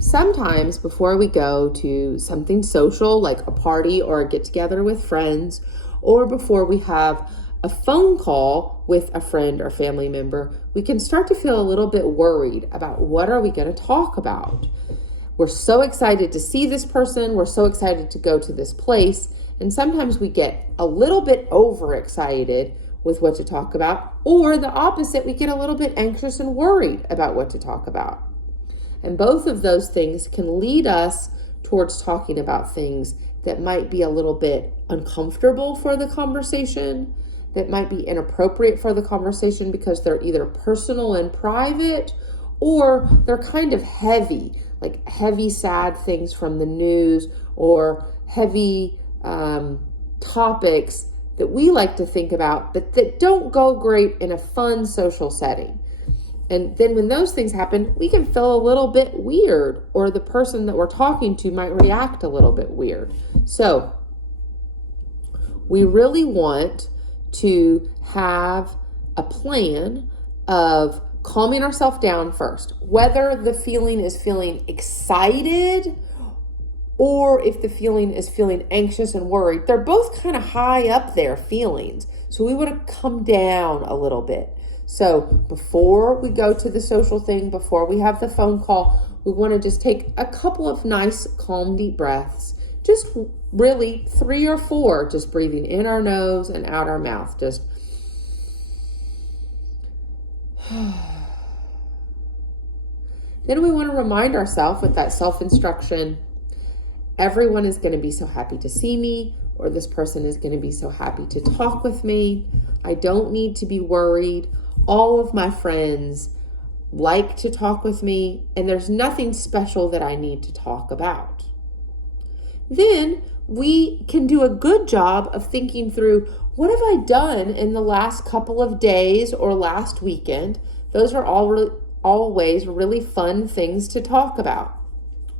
Sometimes before we go to something social like a party or a get together with friends, or before we have a phone call with a friend or family member, we can start to feel a little bit worried about what are we going to talk about. We're so excited to see this person. We're so excited to go to this place. And sometimes we get a little bit overexcited with what to talk about, or the opposite, we get a little bit anxious and worried about what to talk about. And both of those things can lead us towards talking about things that might be a little bit uncomfortable for the conversation, that might be inappropriate for the conversation because they're either personal and private, or they're kind of heavy, like heavy, sad things from the news, or heavy topics that we like to think about, but that don't go great in a fun social setting. And then when those things happen, we can feel a little bit weird, or the person that we're talking to might react a little bit weird. So we really want to have a plan of calming ourselves down first, whether the feeling is feeling excited or if the feeling is feeling anxious and worried. They're both kind of high up there feelings. So we want to come down a little bit. So before we go to the social thing, before we have the phone call, we want to just take a couple of nice, calm, deep breaths. Just really 3 or 4, just breathing in our nose and out our mouth. Just then we want to remind ourselves with that self-instruction, everyone is going to be so happy to see me, or this person is going to be so happy to talk with me. I don't need to be worried. All of my friends like to talk with me, and there's nothing special that I need to talk about. Then we can do a good job of thinking through, what have I done in the last couple of days or last weekend? Those are always really fun things to talk about.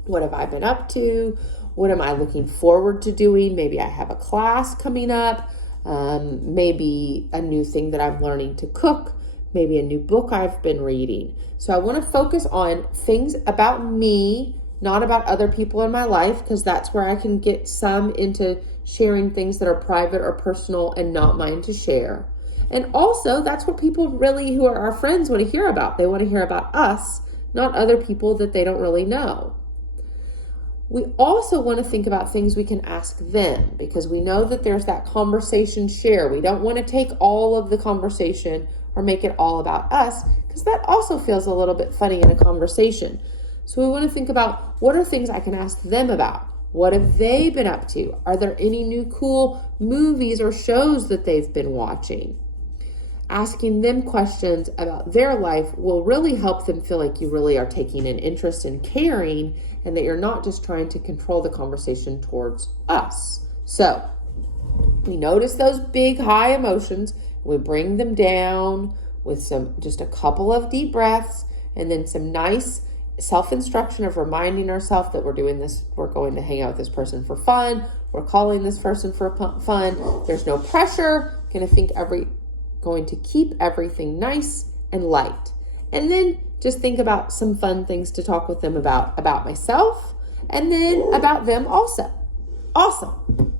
What have I been up to? What am I looking forward to doing? Maybe I have a class coming up, maybe a new thing that I'm learning to cook, maybe a new book I've been reading. So I want to focus on things about me, not about other people in my life, because that's where I can get some into sharing things that are private or personal and not mine to share. And also, that's what people really, who are our friends, want to hear about. They want to hear about us, not other people that they don't really know. We also want to think about things we can ask them, because we know that there's that conversation share. We don't want to take all of the conversation or make it all about us, because that also feels a little bit funny in a conversation. So we want to think about, what are things I can ask them about? What have they been up to? Are there any new cool movies or shows that they've been watching? Asking them questions about their life will really help them feel like you really are taking an interest in caring, and that you're not just trying to control the conversation towards us. So we notice those big, high emotions. We bring them down with just a couple of deep breaths, and then some nice self-instruction of reminding ourselves that we're doing this. We're going to hang out with this person for fun. We're calling this person for fun. There's no pressure. Going to keep everything nice and light. And then just think about some fun things to talk with them about myself, and then about them also. Awesome.